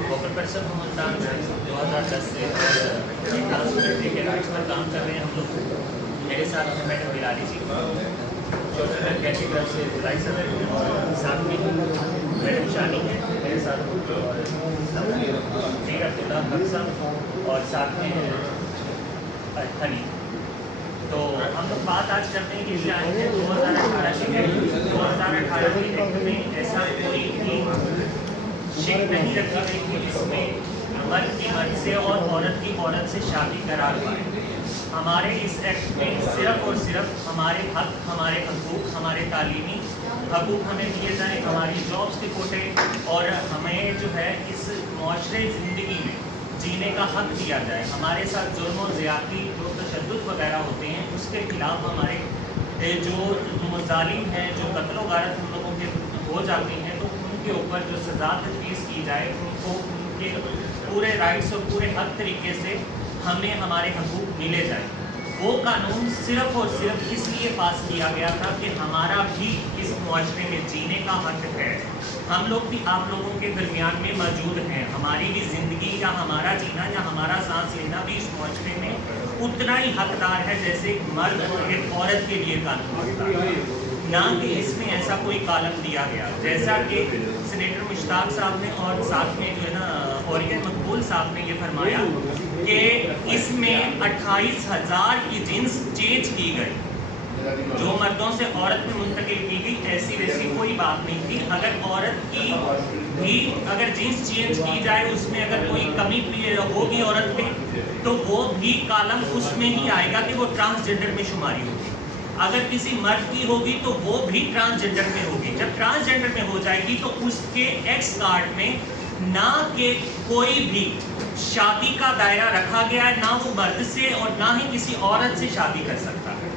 Vocal person Hindustan 2010 سے ٹرانسپورٹی کے rights پر کام کر رہے ہیں ہم لوگ. میرے ساتھ ہیں میڈم بلالی جی چوٹھا ویلفیئر کی طرف سے جولائی صدر ہیں, اور ساتھ میں میڈم شانی ہیں میرے ساتھ, اور میر عبداللہ حق صاحب, اور ساتھ میں ہنی. تو ہم لوگ بات آج کرتے ہیں کہ یہ آئین ہے 2018 کے ایکٹ. 2018 کے ایکٹ میں ایسا کوئی بھی شک نہیں رکھی گئی کہ جس میں مرد کی مرد سے اور عورت کی عورت سے شادی کرا پائے. ہمارے اس ایکٹ میں صرف اور صرف ہمارے حق, ہمارے حقوق, ہمارے تعلیمی حقوق ہمیں دیے جائیں, ہماری جابس کے کوٹے, اور ہمیں جو ہے اس معاشرے زندگی میں جینے کا حق دیا جائے. ہمارے ساتھ ظلم و زیادتی جو تشدد وغیرہ ہوتے ہیں اس کے خلاف ہمارے جو ظالم ہیں, جو قتل و غارت ہم لوگوں کے ہو جاتے ہیں, تو ان کے اوپر جو سزا تجویز کی جائے, ان کو ان کے پورے رائٹس اور پورے حق طریقے سے ہمیں ہمارے حقوق ملے جائیں. وہ قانون صرف اور صرف اس لیے پاس کیا گیا تھا کہ ہمارا بھی اس معاشرے میں جینے کا حق ہے. ہم لوگ بھی آپ لوگوں کے درمیان میں موجود ہیں. ہماری بھی زندگی یا ہمارا جینا یا ہمارا سانس لینا بھی اس معاشرے میں اتنا ہی حقدار ہے جیسے ایک مرد اور ایک عورت کے لیے قانون ہوتا ہے. نہ کہ اس میں ایسا کوئی کالم دیا گیا جیسا کہ سینیٹر مشتاق صاحب نے اور ساتھ میں جو ہے نا اوریگن مقبول صاحب نے یہ فرمایا کہ اس میں 28,000 کی جنس چینج کی گئی, جو مردوں سے عورت میں منتقل کی گئی. ایسی ویسی کوئی بات نہیں تھی. اگر عورت کی بھی اگر جنس چینج کی جائے, اس میں اگر کوئی کمی ہوگی عورت میں, تو وہ بھی کالم اس میں ہی آئے گا کہ وہ ٹرانسجنڈر میں شماری ہوگی. اگر کسی مرد کی ہوگی تو وہ بھی ٹرانسجنڈر میں ہوگی. جب ٹرانسجنڈر میں ہو جائے گی تو اس کے ایکس کارڈ میں نہ کہ کوئی بھی شادی کا دائرہ رکھا گیا ہے, نہ وہ مرد سے اور نہ ہی کسی عورت سے شادی کر سکتا ہے.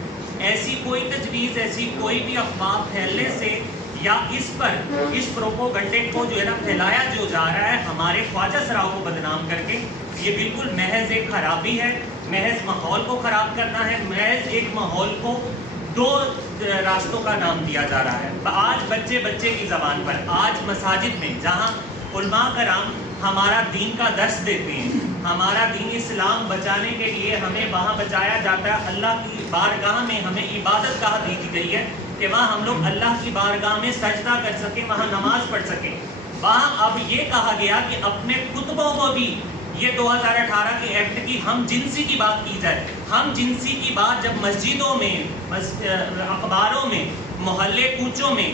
ایسی کوئی تجویز, ایسی کوئی بھی افواہ پھیلنے سے یا اس پر اس پروپوگنڈے کو جو ہے نا پھیلایا جو جا رہا ہے ہمارے خواجہ سراؤ کو بدنام کر کے, یہ بالکل محض ایک خرابی ہے. محض ماحول کو خراب کرنا ہے. محض ایک ماحول کو دو راستوں کا نام دیا جا رہا ہے. آج بچے بچے کی زبان پر, آج مساجد میں جہاں علماء کرام ہمارا دین کا درس دیتے ہیں, ہمارا دین اسلام بچانے کے لیے ہمیں وہاں بچایا جاتا ہے. اللہ کی بارگاہ میں ہمیں عبادت گاہ دی گئی ہے کہ وہاں ہم لوگ اللہ کی بارگاہ میں سجدہ کر سکیں, وہاں نماز پڑھ سکیں. وہاں اب یہ کہا گیا کہ اپنے خطبوں کو بھی یہ 2018 کے ایکٹ کی ہم جنسی کی بات کی جائے. ہم جنسی کی بات جب مسجدوں میں, اخباروں میں, محلے کوچوں میں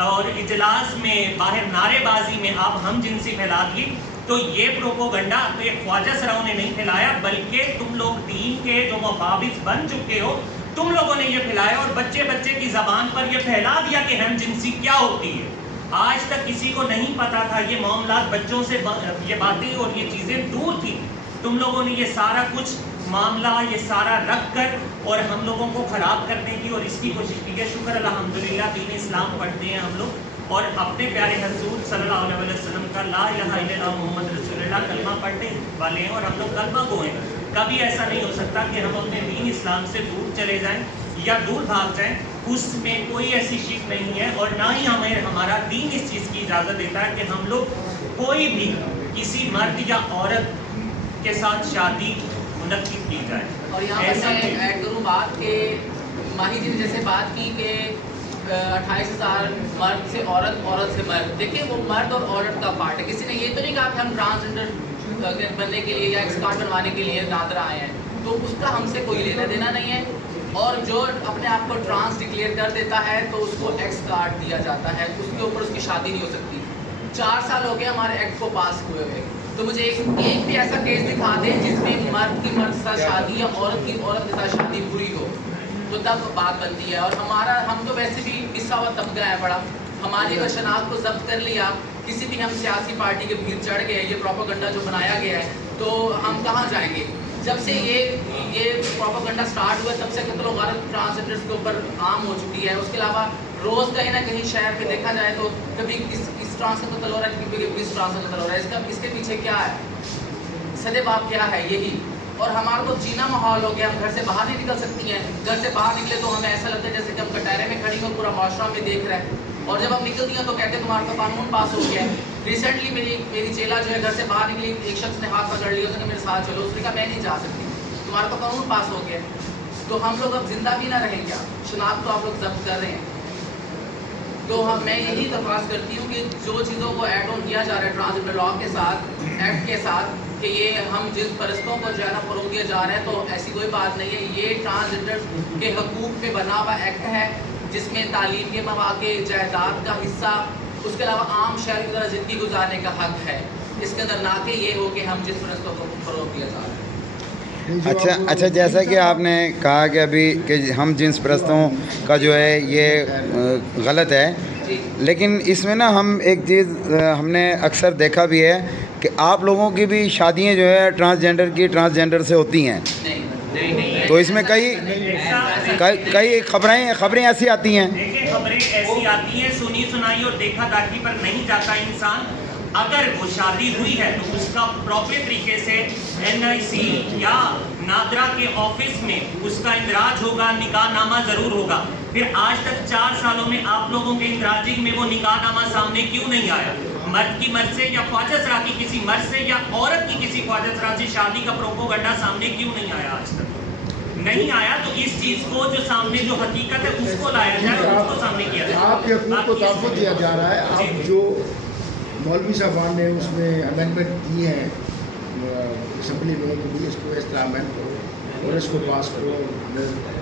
اور اجلاس میں, باہر نعرے بازی میں آپ ہم جنسی پھیلا دی, تو یہ پروپوگنڈا خواجہ سراؤ نے نہیں پھیلایا, بلکہ تم لوگ دین کے جو مفاوض بن چکے ہو تم لوگوں نے یہ پھیلایا, اور بچے بچے کی زبان پر یہ پھیلا دیا کہ ہم جنسی کیا ہوتی ہے. آج تک کسی کو نہیں پتا تھا. یہ معاملات بچوں سے یہ باتیں اور یہ چیزیں دور تھی. تم لوگوں نے یہ سارا کچھ معاملہ یہ سارا رکھ کر اور ہم لوگوں کو خراب کرنے کی اور اس کی کوشش کی ہے. شکر الحمدللہ دین اسلام پڑھتے ہیں ہم لوگ اور اپنے پیارے حضور صلی اللہ علیہ وسلم کا لا الہ الا اللہ محمد رسول اللہ کلمہ پڑھنے والے ہیں, اور ہم لوگ کلمہ گو ہیں. کبھی ایسا نہیں ہو سکتا کہ ہم اپنے دین اسلام سے دور چلے جائیں یا دور بھاگ جائیں. اس میں کوئی ایسی شک نہیں ہے, اور نہ ہی ہمیں ہمارا دین اس چیز کی اجازت دیتا ہے کہ ہم لوگ کوئی بھی کسی مرد یا عورت کے ساتھ شادی منعقد کی جائے. اور یہاں پر میں ایڈ کروں بات کہ ماہی جی نے جیسے بات کی کہ 28,000 مرد سے عورت, عورت سے مرد. دیکھیں وہ مرد اور عورت کا پارٹ ہے. کسی نے یہ تو نہیں کہا کہ ہم ٹرانسجنڈر بننے کے لیے یا ایکس کارڈ بنوانے کے لیے نادر آئے ہیں, تو اس کا ہم سے کوئی لینا دینا نہیں ہے. اور جو اپنے آپ کو ٹرانس ڈکلیئر کر دیتا ہے تو اس کو ایکس کارڈ دیا جاتا ہے, اس کے اوپر اس کی شادی نہیں ہو سکتی. 4 سال ہو گئے ہمارے ایکٹ کو پاس ہوئے ہوئے, تو مجھے ایک بھی ایسا کیس دکھا دیں جس میں مرد کی مرد کے ساتھ شادی یا عورت کی عورت کے ساتھ شادی ہوئی ہو, تو تب بات بنتی ہے. اور ہم تو ویسے بھی پسا ہوا طبقہ ہے بڑا. ہماری اگر شناخت کو ضبط کر لیا, کسی بھی ہم سیاسی پارٹی کے بھیڑ چڑھ گئے, یہ پروپیگنڈا جو بنایا گیا ہے, تو ہم کہاں جائیں گے؟ جب سے یہ پروپیگنڈا سٹارٹ ہوا تب سے قتل و غارت ٹرانسجنڈرز کے اوپر عام ہو چکی ہے. اس کے علاوہ روز کہیں نہ کہیں شہر پہ دیکھا جائے تو کبھی اس ٹرانس کا قتل ہو رہا ہے, کبھی اس ٹرانس کا قتل ہو رہا ہے. اس کے پیچھے کیا ہے, سدے باپ کیا ہے, یہی. اور ہمارا تو جینا ماحول ہو گیا, ہم گھر سے باہر نہیں نکل سکتی ہیں. گھر سے باہر نکلے تو ہمیں ایسا لگتا ہے جیسے کہ ہم کٹہرے میں کھڑی ہو, پورا معاشرہ میں دیکھ رہے ہیں. اور جب ہم نکلتی ہیں تو کہتے ہیں تمہارا تو قانون پاس ہو گیا ہے. ریسنٹلی میری چیلا جو ہے گھر سے باہر نکلی, ایک شخص نے ہاتھ پکڑ لیا, اس نے کہا میرے ساتھ چلو, اس نے کہا میں نہیں جا سکتی, تمہارا تو قانون پاس ہو گیا ہے. تو ہم لوگ اب زندہ بھی نہ رہیں گے, شناخت تو آپ لوگ ضبط کر رہے ہیں. تو میں یہی درخواست کرتی ہوں کہ جو چیزوں کو ایڈ آن کیا جا رہا ہے ٹرانسجنڈر لا کے ساتھ, ایکٹ کے ساتھ, کہ یہ ہم جنس پرستوں کو جو ہے نا فروغ دیا جا رہا ہے, تو ایسی کوئی بات نہیں ہے. یہ ٹرانسجنڈر کے حقوق پہ بنا ہوا ایکٹ ہے جس میں تعلیم کے مواقع, جائیداد کا حصہ, اس کے علاوہ عام شہری کی طرح زندگی گزارنے کا حق ہے. اس کے اندر نہ کہ یہ ہو کہ ہم جنس پرستوں کو فروغ دیا جا رہا ہے. اچھا جیسا کہ آپ نے کہا کہ ابھی کہ ہم جنس پرستوں کا جو ہے یہ غلط ہے, لیکن اس میں نا ہم ایک چیز ہم نے اکثر دیکھا بھی ہے کہ آپ لوگوں کی بھی شادیاں جو ہے ٹرانسجنڈر سے ہوتی ہیں, تو اس میں کئی خبریں ایسی آتی ہیں. دیکھیں خبریں ایسی آتی ہیں, سنی سنائی اور دیکھا داکھی پر نہیں جاتا انسان. اگر وہ شادی ہوئی ہے تو اس کا پراپر طریقے سے NIC یا نادرا کے آفس میں اس کا اندراج ہوگا, نکاح نامہ ضرور ہوگا. پھر آج تک 4 سالوں میں آپ لوگوں کے اندراجنگ میں وہ نکاح نامہ سامنے کیوں نہیں آیا؟ مرد کی مرد سے یا خواجہ سرا کی کسی مرد سے یا عورت کی کسی خواجہ سرا سے شادی کا پروپوگنڈا سامنے کیوں نہیں آیا آج تک؟ نہیں آیا. تو اس چیز کو جو سامنے جو حقیقت ہے اس کو لایا جائے, اس کو سامنے کیا جائے. آپ کے حقوق کو تحفظ دیا جا رہا ہے. آپ جو مولوی صاحبان نے اس میں امینڈمنٹ دیے ہیں اسمبلی میں کہ اس کو اس امینڈ کرو اور اس کو پاس کرو,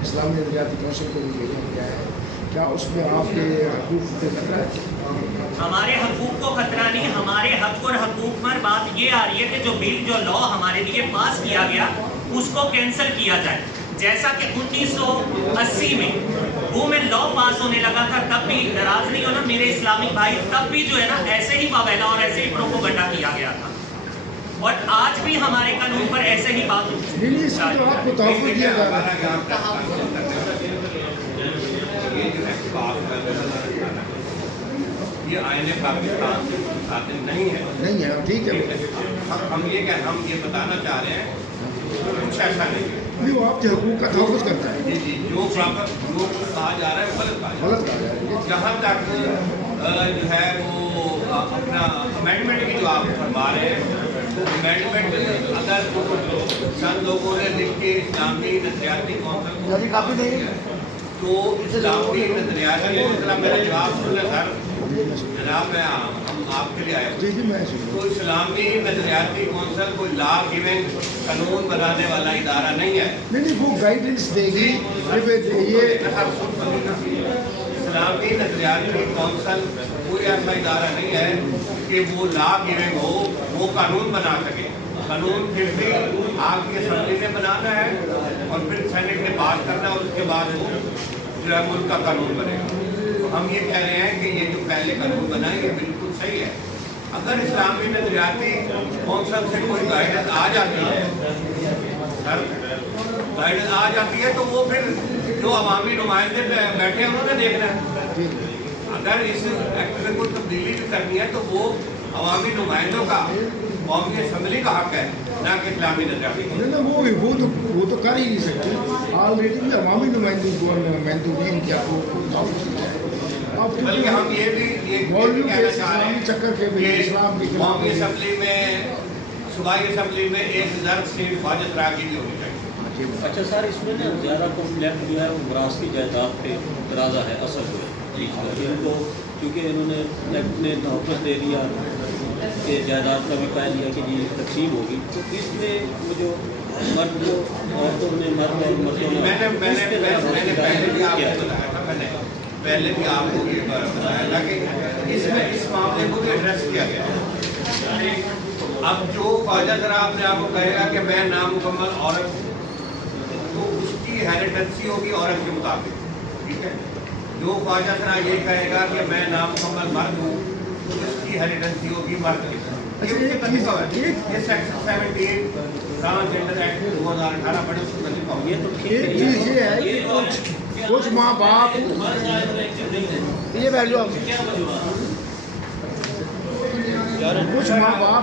اسلامی نظریاتی کونسل کو بھی بھیجا گیا ہے, کیا اس میں آپ کے حقوق کو خطرہ ہے؟ ہمارے حقوق کو خطرہ نہیں, ہمارے حق اور حقوق پر بات یہ آ رہی ہے کہ جو بل جو لا ہمارے لیے پاس کیا گیا اس کو کینسل کیا جائے. جیسا کہ 1980 میں وومن لا پاس ہونے لگا تھا, تب بھی ناراض نہیں ہونا میرے اسلامی بھائی, تب بھی جو ہے نا ایسے ہی واویلا اور ایسے ہی پروپوگنڈا کیا گیا تھا, اور آج بھی ہمارے قانون پر ایسے ہی بات ہوتی ہے. اس میں تو آپ کو تحفظ دیا جا رہا ہے. یہ آئین پاکستان سے متعلق نہیں ہے, ٹھیک ہے. ہم یہ بتانا چاہ رہے ہیں کچھ ایسا نہیں ہے. وہ آپ کے حقوق کا تحفظ کرتا ہے. جی جو کہا جا رہا ہے غلط کہا جا رہا ہے. جہاں تک جو ہے وہ اپنا امینڈمنٹ کی جو آپ فرما رہے ہیں, امینڈمنٹ اگر چند لوگوں نے لکھ کے اسلامی نظریاتی کونسل تو اسلامی نظریاتی کونسل میرا جواب سن لیں سر جناب, میں ہم آپ کے لیے آئے تو اسلامی نظریاتی کونسل کوئی لا گیونگ قانون بنانے والا ادارہ نہیں ہے. نہیں وہ گائیڈنس دے گی. یہ اسلامی نظریاتی کونسل کوئی ایسا ادارہ نہیں ہے کہ وہ لا گیونگ ہو, وہ قانون بنا سکے. قانون پھر بھی آپ کی اسمبلی نے بنانا ہے اور پھر سینٹ نے پاس کرنا ہے, اور اس کے بعد وہ جو ہے ملک کا قانون بنے گا. ہم یہ کہہ رہے ہیں کہ یہ جو پہلے قانون بنا ہے یہ بالکل صحیح ہے. اگر اسلامی نظریاتی کونسل سے کوئی گائیڈنس آ جاتی ہے, گائیڈنس آ جاتی ہے تو وہ پھر جو عوامی نمائندے بیٹھے ہیں انہوں نے دیکھنا ہے. اگر اس ایکٹ میں کوئی تبدیلی بھی کرنی ہے تو وہ عوامی نمائندوں کا, قومی اسمبلی کا حق ہے, نہ کہ اسلامی نظریاتی. وہ تو کر ہی نہیں سکتے. آلریڈی عوامی نمائندوں نے ان کے بلکہ ہم یہ بھی کہنا چاہ رہے ہیں کہ قومی اسمبلی میں, صوبائی اسمبلی میں ایک ضرب سیٹ خواجہ سرا کی بھی ہونی چاہیے. اچھا سر, اس میں نا زیادہ کنفلیکٹ جو ہے وہ وراثتی جائیداد پہ ترازا ہے اصل جو ہے ان کو, کیونکہ انہوں نے ایکٹ نے تحفظ دے دیا کہ جائیداد کا بھی کہہ دیا کہ جی تقسیم ہوگی, تو اس میں وہ جو مرد کو عورتوں نے مرد اور مردوں نے پہلے بھی آپ کو یہ بتایا تھا کہ اس معاملے کو بھی ایڈریس کیا گیا ہے. اب جو خواجہ سرا اپنے آپ کو کہے گا کہ میں نامکمل عورت ہوں تو اس کی ہیریڈنسی ہوگی عورت کے مطابق, ٹھیک ہے. جو خواجہ سرا یہ کہے گا کہ میں نامکمل مرد ہوں تو اس کی ہیریڈنسی ہوگی مرد کے ساتھ. یہ سیکشن 17 ٹرانسجنڈر ایکٹ 2018 بڑے اس میں لکھا ہوا. یہ تو ایک چیز یہ ہے کہ کچھ ماں باپ یہ ویلیو کچھ ماں باپ